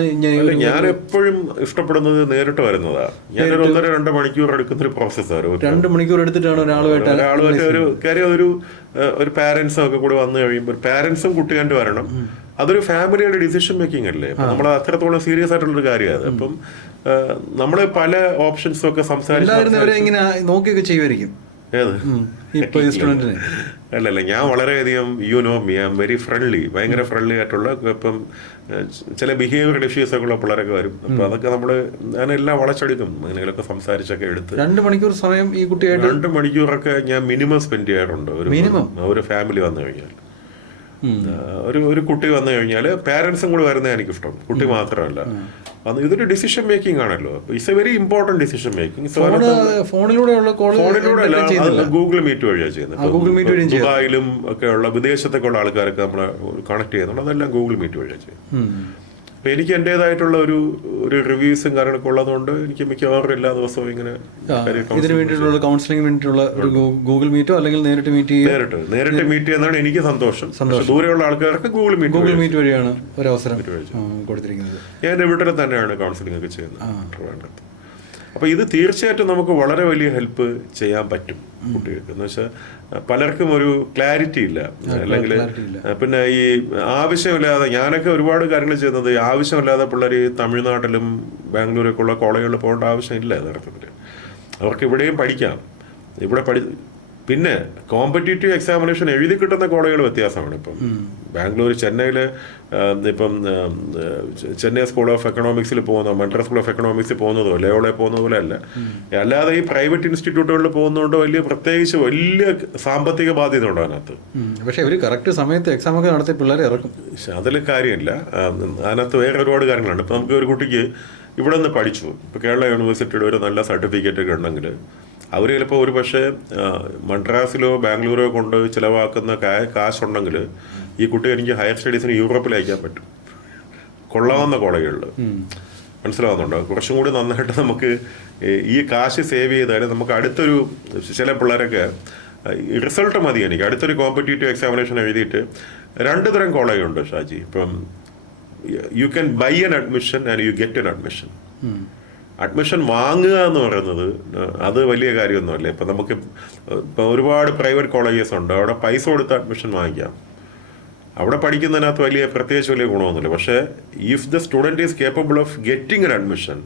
ഞാൻ എപ്പോഴും ഇഷ്ടപ്പെടുന്നത് നേരിട്ട് വരുന്നതാണ്. ഞാനൊരു 1.5-2 മണിക്കൂർ എടുക്കുന്ന ഒരു പ്രോസസ്സാണ്. 2 മണിക്കൂർ എടുത്തിട്ടാണ് ഒരാളുമായിട്ട് ഒരു കാര്യം ഒരു പാരന്റ്സും ഒക്കെ കൂടി വന്നു കഴിയുമ്പോൾ പാരന്റ്സും കുട്ടിയായിട്ട് വരണം. അതൊരു ഫാമിലിയുടെ ഡിസിഷൻ മേക്കിംഗ് അല്ലേ. നമ്മൾ അത്രത്തോളം സീരിയസ് ആയിട്ടുള്ളൊരു കാര്യമാണ്. അപ്പം നമ്മൾ പല ഓപ്ഷൻസും ഒക്കെ സംസാരിച്ച് നോക്കിയൊക്കെ ചെയ്യുമായിരിക്കും. അല്ലല്ല, ഞാൻ വളരെയധികം വെരി ഫ്രണ്ട്ലി, ഭയങ്കര ഫ്രണ്ട്ലി ആയിട്ടുള്ള. ഇപ്പം ചില ബിഹേവിയറൽ ഇഷ്യൂസ് ഒക്കെ ഉള്ള പിള്ളേരൊക്കെ വരും. അപ്പൊ അതൊക്കെ നമ്മള് ഞാനെല്ലാം വളച്ചെടുക്കും. അങ്ങനെയൊക്കെ സംസാരിച്ചൊക്കെ എടുത്ത് 2 മണിക്കൂർ സമയം ഈ കുട്ടിയായിട്ട് 2 മണിക്കൂറൊക്കെ ഞാൻ മിനിമം സ്പെൻഡ് ചെയ്യാറുണ്ട് ഒരു ഫാമിലി വന്നു കഴിഞ്ഞാൽ. ഒരു കുട്ടി വന്നു കഴിഞ്ഞാൽ പാരന്റ്സും കൂടി വരുന്നതാണ് എനിക്കിഷ്ടം, കുട്ടി മാത്രമല്ല. ഇതൊരു ഡിസിഷൻ മേക്കിംഗ് ആണല്ലോ. It's a very important decision making. ഫോണിലൂടെയുള്ള ഗൂഗിൾ മീറ്റ് വഴിയാണ് ചെയ്യുന്നത്. ദുബായിലും ഒക്കെ ഉള്ള വിദേശത്തൊക്കെ ഉള്ള ആൾക്കാരൊക്കെ നമ്മൾ കണക്ട് ചെയ്യുന്നുണ്ട്. അതെല്ലാം ഗൂഗിൾ മീറ്റ് വഴിയാണ് ചെയ്യുന്നത്. അപ്പൊ എനിക്ക് എൻ്റെതായിട്ടുള്ള ഒരു റിവ്യൂസും കാര്യങ്ങളൊക്കെ ഉള്ളതുകൊണ്ട് എനിക്ക് മിക്കവാറും എല്ലാ ദിവസവും ഇങ്ങനെ ഇതിന് വേണ്ടിയിട്ടുള്ള കൗൺസിലിംഗ് വേണ്ടിയിട്ടുള്ള ഒരു ഗൂഗിൾ മീറ്റോ അല്ലെങ്കിൽ നേരിട്ട് മീറ്റ് ചെയ്യുന്നതാണ് എനിക്ക് സന്തോഷം. ദൂരെയുള്ള ആൾക്കാർക്ക് ഗൂഗിൾ മീറ്റ് വഴിയാണ് ഒരു അവസരം കൊടുത്തിരിക്കുന്നത്. ഞാൻ എൻ്റെ വീട്ടിൽ തന്നെയാണ് കൗൺസിലിംഗ് ഒക്കെ ചെയ്യുന്നത്. അപ്പൊ ഇത് തീർച്ചയായിട്ടും നമുക്ക് വളരെ വലിയ ഹെൽപ്പ് ചെയ്യാൻ പറ്റും കുട്ടികൾക്ക്. എന്ന് വെച്ചാൽ പലർക്കും ഒരു ക്ലാരിറ്റി ഇല്ല, അല്ലെങ്കിൽ പിന്നെ ഈ ആവശ്യമില്ലാതെ ഞാനൊക്കെ ഒരുപാട് കാര്യങ്ങൾ ചെയ്യുന്നത് ആവശ്യമില്ലാതെ പിള്ളേർ ഈ തമിഴ്നാട്ടിലും ബാംഗ്ലൂരൊക്കെ ഉള്ള കോളേജുകളിൽ പോകേണ്ട ആവശ്യമില്ല. യഥാർത്ഥത്തിൽ അവർക്ക് ഇവിടെയും പഠിക്കാം. പിന്നെ കോമ്പറ്റീറ്റീവ് എക്സാമിനേഷൻ എഴുതി കിട്ടുന്ന കോളേജുകൾ വ്യത്യാസമാണ്. ഇപ്പം ബാംഗ്ലൂർ, ചെന്നൈയിൽ ഇപ്പം ചെന്നൈ സ്കൂൾ ഓഫ് എക്കണോമിക്സിൽ പോകുന്നതോ മദ്രാസ് സ്കൂൾ ഓഫ് എക്കണോമിക്സിൽ പോകുന്നതോ ലയോളയിൽ പോകുന്ന പോലെ അല്ല. അല്ലാതെ ഈ പ്രൈവറ്റ് ഇൻസ്റ്റിറ്റ്യൂട്ടുകളിൽ പോകുന്നതുകൊണ്ട് വലിയ സാമ്പത്തിക ബാധ്യത ഉണ്ട് അതിനകത്ത്. പക്ഷേ ഒരു കറക്റ്റ് സമയത്ത് എക്സാം ഒക്കെ നടത്തി പിള്ളേരെ ഇറക്കും. അതിൽ കാര്യമില്ല. അതിനകത്ത് വേറെ ഒരുപാട് കാര്യങ്ങളുണ്ട്. ഇപ്പം നമുക്ക് ഒരു കുട്ടിക്ക് ഇവിടെ നിന്ന് പഠിച്ചു, ഇപ്പോൾ കേരള യൂണിവേഴ്സിറ്റിയുടെ ഒരു നല്ല സർട്ടിഫിക്കറ്റ് ഒക്കെ ഉണ്ടെങ്കിൽ അവർ ചിലപ്പോൾ ഒരു പക്ഷേ മദ്രാസിലോ ബാംഗ്ലൂരോ കൊണ്ട് ചിലവാക്കുന്ന കാശുണ്ടെങ്കിൽ ഈ കുട്ടി എനിക്ക് ഹയർ സ്റ്റഡീസിന് യൂറോപ്പിൽ അയക്കാൻ പറ്റും, കൊള്ളാവുന്ന കോളേജുകളിൽ. മനസ്സിലാവുന്നുണ്ടോ? കുറച്ചും കൂടി നന്നായിട്ട് നമുക്ക് ഈ കാശ് സേവ് ചെയ്താൽ നമുക്ക് അടുത്തൊരു ചില പിള്ളേരൊക്കെ റിസൾട്ട് മതി. എനിക്ക് അടുത്തൊരു കോമ്പറ്റീറ്റീവ് എക്സാമിനേഷൻ എഴുതിയിട്ട് 2 തരം കോളേജുണ്ട് ഷാജി. ഇപ്പം you can buy N admission and you get an admission. Admission വാങ്ങുക എന്ന് പറയുന്നത് അത് വലിയ കാര്യമൊന്നുമല്ല. ഇപ്പം നമുക്ക് ഇപ്പം ഒരുപാട് പ്രൈവറ്റ് കോളേജസ് ഉണ്ട്, അവിടെ പൈസ കൊടുത്ത് അഡ്മിഷൻ വാങ്ങിക്കാം. അവിടെ പഠിക്കുന്നതിനകത്ത് പ്രത്യേകിച്ച് വലിയ ഗുണമൊന്നുമില്ല. പക്ഷേ if the student is capable of getting N admission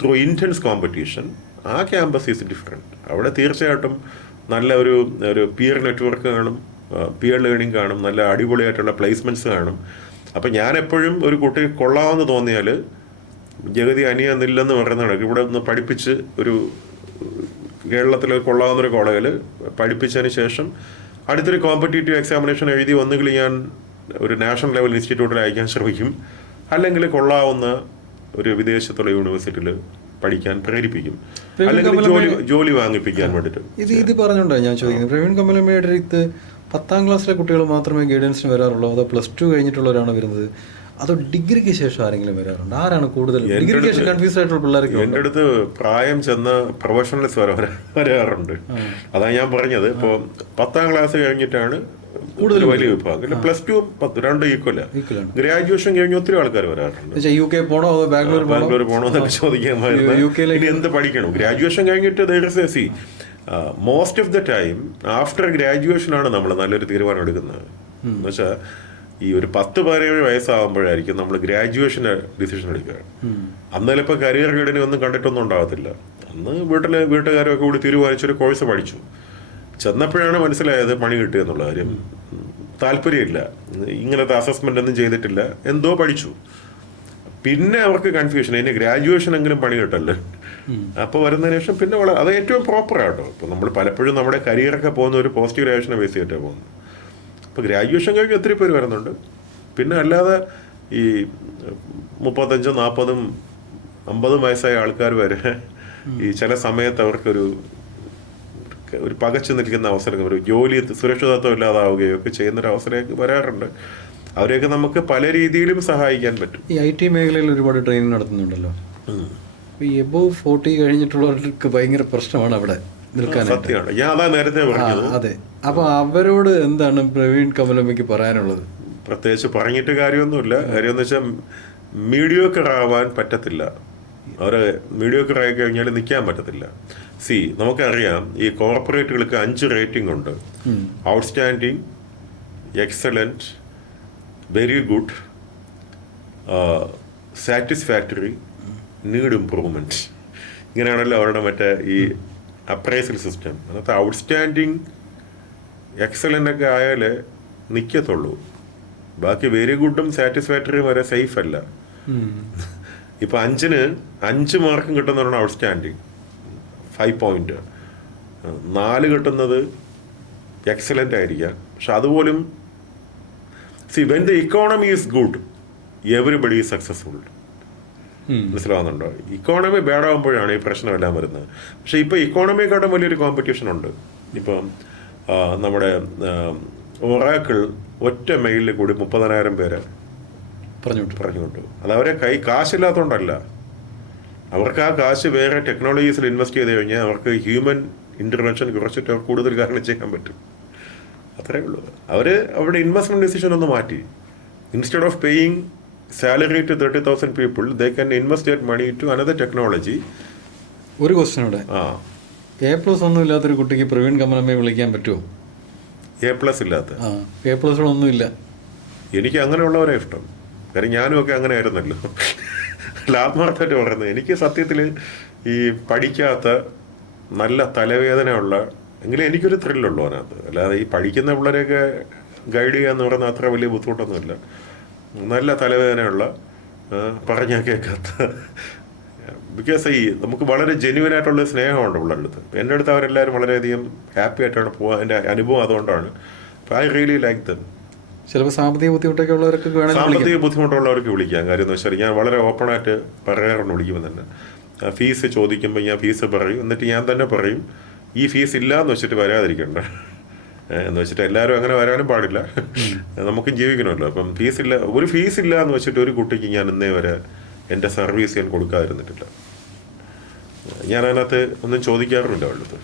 through intense competition, ആ ക്യാമ്പസ് ഈസ് ഡിഫറെൻറ്റ്. അവിടെ തീർച്ചയായിട്ടും നല്ല ഒരു പിയർ നെറ്റ്വർക്ക് കാണും, പിയർ ലേണിംഗ് കാണും, നല്ല അടിപൊളിയായിട്ടുള്ള പ്ലേസ്മെൻറ്റ്സ് കാണും. അപ്പം ഞാൻ എപ്പോഴും ഒരു കുട്ടി കൊള്ളാമെന്ന് തോന്നിയാൽ ജഗതി അനിയെന്നില്ലെന്ന് പറയുന്നതാണ്. ഇവിടെ ഒന്ന് പഠിപ്പിച്ച് ഒരു കേരളത്തിൽ കൊള്ളാവുന്നൊരു കോളേജിൽ പഠിപ്പിച്ചതിന് ശേഷം അടുത്തൊരു കോമ്പറ്റേറ്റീവ് എക്സാമിനേഷൻ എഴുതി ഒന്നുകിൽ ഞാൻ ഒരു നാഷണൽ ലെവൽ ഇൻസ്റ്റിറ്റ്യൂട്ടിൽ അയക്കാൻ ശ്രമിക്കും, അല്ലെങ്കിൽ കൊള്ളാവുന്ന ഒരു വിദേശത്തുള്ള യൂണിവേഴ്സിറ്റിയിൽ പഠിക്കാൻ പ്രേരിപ്പിക്കും, അല്ലെങ്കിൽ ജോലി വാങ്ങിപ്പിക്കാൻ വേണ്ടിയിട്ട്. ഇത് പറഞ്ഞുകൊണ്ടാണ് ഞാൻ ചോദിക്കുന്നത്. പ്രവീൺ കമലമ്മയുടെ അടുത്ത് 10ാം ക്ലാസ്സിലെ കുട്ടികൾ മാത്രമേ ഗൈഡൻസിന് വരാറുള്ളൂ, അതോ +2 കഴിഞ്ഞിട്ടുള്ളവരാണ് വരുന്നത്, അതോ ഡിഗ്രിക്ക് ശേഷം ആരെങ്കിലും വരാറുണ്ട്? ആരാണ് കൂടുതൽ ഡിഗ്രിക്ക് ശേഷം കൺഫ്യൂസ് ആയിട്ടുള്ള പിള്ളേർക്ക്? എൻ്റെ അടുത്ത് പ്രായം ചെന്ന പ്രൊഫഷണൽസ് വരാറുണ്ട്. അതാണ് ഞാൻ പറഞ്ഞത്. ഇപ്പോൾ 10ാം ക്ലാസ് കഴിഞ്ഞിട്ടാണ് കൂടുതൽ വലിയ വിഭാഗം, +2 2 ഈക്വലാണ്. ഗ്രാജുവേഷൻ കഴിഞ്ഞ ഒത്തിരി ആൾക്കാർ വരാറുണ്ട്. UK പോണോ അതോ ബാംഗ്ലൂർ പോണോ എന്നൊക്കെ ചോദിക്കാൻ എന്ത് പഠിക്കണം. ഗ്രാജുവേഷൻ കഴിഞ്ഞിട്ട് most of the time after ഗ്രാജുവേഷനാണ് നമ്മൾ നല്ലൊരു തീരുമാനം എടുക്കുന്നത്. എന്നുവെച്ചാൽ ഈ ഒരു 10-17 വയസ്സാകുമ്പോഴായിരിക്കും നമ്മൾ ഗ്രാജുവേഷൻ ഡിസിഷൻ എടുക്കുക. അന്ന് ചിലപ്പോൾ കരിയർ ഗൈഡിനെ ഒന്നും കണ്ടിട്ടൊന്നും ഉണ്ടാകത്തില്ല. അന്ന് വീട്ടുകാരൊക്കെ കൂടി തീരുമാനിച്ചൊരു കോഴ്സ് പഠിച്ചു. ചെന്നപ്പോഴാണ് മനസ്സിലായത് പണി കിട്ടിയെന്നുള്ള കാര്യം. താല്പര്യമില്ല, ഇങ്ങനത്തെ അസസ്മെന്റ് ഒന്നും ചെയ്തിട്ടില്ല, എന്തോ പഠിച്ചു. പിന്നെ അവർക്ക് കൺഫ്യൂഷൻ, ഇനി ഗ്രാജുവേഷൻ എങ്കിലും പണി കിട്ടല്ലോ. അപ്പോൾ വരുന്നതിന് ശേഷം പിന്നെ അത് ഏറ്റവും പ്രോപ്പറാട്ടോ. ഇപ്പോൾ നമ്മൾ പലപ്പോഴും നമ്മുടെ കരിയറൊക്കെ പോകുന്ന ഒരു പോസിറ്റീവ് റിയാക്ഷനെ ബേസ് ചെയ്തിട്ടാണ് പോകുന്നത്. ഇപ്പോൾ ഗ്രാജുവേഷൻ കഴിഞ്ഞ് ഒത്തിരി പേര് വരുന്നുണ്ട്. പിന്നെ അല്ലാതെ ഈ 35, 40, 50 വയസ്സായ ആൾക്കാർ വരെ ഈ ചില സമയത്ത് അവർക്കൊരു പകച്ചു നിൽക്കുന്ന അവസരങ്ങൾ, ഒരു ജോലി സുരക്ഷിതത്വം ഇല്ലാതാവുകയോ ഒക്കെ ചെയ്യുന്നൊരു അവസരമൊക്കെ വരാറുണ്ട്. അവരെയൊക്കെ നമുക്ക് പല രീതിയിലും സഹായിക്കാൻ പറ്റും. ഈ IT മേഖലയിൽ ഒരുപാട് ട്രെയിനിങ് നടത്തുന്നുണ്ടല്ലോ. ഈ എബോവ് 40 കഴിഞ്ഞിട്ടുള്ളവർക്ക് ഭയങ്കര പ്രശ്നമാണ് അവിടെ നിൽക്കാൻ. സത്യമാണ്, ഞാൻ അതാ നേരത്തെ പറഞ്ഞത്. അതെ. അപ്പൊ അവരോട് എന്താണ് പ്രവീൺ കമലമ്മയ്ക്ക് പറയാനുള്ളത്? പ്രത്യേകിച്ച് പറഞ്ഞിട്ട് കാര്യമൊന്നുമില്ല. കാര്യമെന്ന് വെച്ചാൽ മീഡിയോക്കർ ആവാൻ പറ്റത്തില്ല. അവരെ മീഡിയോക്കർ ആയി കഴിഞ്ഞാൽ നിൽക്കാൻ പറ്റത്തില്ല. നമുക്കറിയാം ഈ കോർപ്പറേറ്റുകൾക്ക് 5 റേറ്റിംഗ് ഉണ്ട്: outstanding, excellent, very good, satisfactory, need improvement. ഇങ്ങനെയാണല്ലോ അവരുടെ മറ്റേ ഈ അപ്രൈസൽ സിസ്റ്റം. അതിനകത്ത് ഔട്ട്സ്റ്റാൻഡിങ്, എക്സലന്റ് ഒക്കെ ആയാലേ നിൽക്കത്തുള്ളൂ. ബാക്കി വെരി ഗുഡും സാറ്റിസ്ഫാക്ടറിയും വരെ സേഫ് അല്ല. ഇപ്പൊ 5-ന് 5 മാർക്കും കിട്ടുന്നതാണ് ഔട്ട്സ്റ്റാൻഡിങ്, 5 പോയിന്റ്. 4 കിട്ടുന്നത് എക്സലന്റ് ആയിരിക്കാം. പക്ഷെ അതുപോലും when the economy is good everybody is successful. മനസ്സിലാവുന്നുണ്ടോ? ഇക്കോണമി ബാഡാകുമ്പോഴാണ് ഈ പ്രശ്നമെല്ലാം വരുന്നത്. പക്ഷെ ഇപ്പൊ ഇക്കോണമിയെക്കാട്ടും വലിയൊരു കോമ്പറ്റീഷൻ ഉണ്ട്. ഇപ്പം നമ്മുടെ ഒറാക്കിൾ ഒറ്റ മെയിലിൽ കൂടി 30,000 പേര് പറഞ്ഞുകൊണ്ടു. അത് അവരെ കാശില്ലാത്തതുകൊണ്ടല്ല. അവർക്ക് ആ കാശ് വേറെ ടെക്നോളജീസിൽ ഇൻവെസ്റ്റ് ചെയ്ത് കഴിഞ്ഞാൽ അവർക്ക് ഹ്യൂമൻ ഇന്റർവെൻഷൻ കുറച്ചിട്ട് കൂടുതൽ കാര്യങ്ങൾ ചെയ്യാൻ പറ്റും. അത്രേ ഉള്ളൂ. അവരുടെ ഇൻവെസ്റ്റ്മെന്റ് ഡിസിഷൻ ഒന്ന് മാറ്റി. Instead of paying salary to 30,000 people, they can invest that money to another technology. ഒരു ക്വസ്റ്റ്യൻ ഇവിടെ, A+ ഒന്നും ഇല്ലാത്തൊരു കുട്ടിക്ക് പ്രവീൺ കമലമ്മയെ വിളിക്കാൻ പറ്റുമോ? A+ ഇല്ലാത്ത A+ ഒന്നുമില്ല. എനിക്ക് അങ്ങനെയുള്ളവരെ ഇഷ്ടം. കാര്യം ഞാനും ഒക്കെ അങ്ങനെ ആയിരുന്നല്ലോ. ആത്മാർത്ഥമായിട്ട് പറയുന്നത്, എനിക്ക് സത്യത്തിൽ ഈ പഠിക്കാത്ത നല്ല തലവേദനയുള്ള എങ്കിലും എനിക്കൊരു ത്രില്ലുള്ളൂ അതിനകത്ത്. അല്ലാതെ ഈ പഠിക്കുന്ന പിള്ളേരെയൊക്കെ ഗൈഡ് ചെയ്യുക എന്ന് പറയുന്നത് അത്ര വലിയ ബുദ്ധിമുട്ടൊന്നുമില്ല. നല്ല തലവേദനയുള്ള, പറഞ്ഞാൽ കേൾക്കാത്ത, ബിക്കോസ് നമുക്ക് വളരെ ജെന്യുവൻ ആയിട്ടുള്ള സ്നേഹമുണ്ട് പിള്ളേരുടെ അടുത്ത്. എൻ്റെ അടുത്ത് അവരെല്ലാവരും വളരെയധികം ഹാപ്പി ആയിട്ടാണ് പോകാൻ. എൻ്റെ അനുഭവം അതുകൊണ്ടാണ്. I really like dum. ചിലപ്പോൾ സാമ്പത്തിക ബുദ്ധിമുട്ടൊക്കെ ഉള്ളവർക്ക് സാമ്പത്തിക ബുദ്ധിമുട്ടുള്ളവർക്ക് വിളിക്കാം. കാര്യം എന്ന് വെച്ചാൽ ഞാൻ വളരെ ഓപ്പണായിട്ട് പറയാറുണ്ട് വിളിക്കുമ്പോൾ തന്നെ. ഫീസ് ചോദിക്കുമ്പോൾ ഞാൻ ഫീസ് പറയും. എന്നിട്ട് ഞാൻ തന്നെ പറയും, ഈ ഫീസ് ഇല്ല എന്ന് വെച്ചിട്ട് വരാതിരിക്കണ്ട എന്ന് വെച്ചിട്ട്. എല്ലാവരും അങ്ങനെ വരാനും പാടില്ല, നമുക്കും ജീവിക്കണമല്ലോ. അപ്പം ഒരു ഫീസ് ഇല്ല എന്ന് വെച്ചിട്ട് ഒരു കുട്ടിക്ക് ഞാൻ ഇന്നേ വരെ എൻ്റെ സർവീസ് ഞാൻ കൊടുക്കാതിരുന്നിട്ടില്ല. ഞാൻ അതിനകത്ത് ഒന്നും ചോദിക്കാറുമില്ല അവളുടെ അടുത്ത്.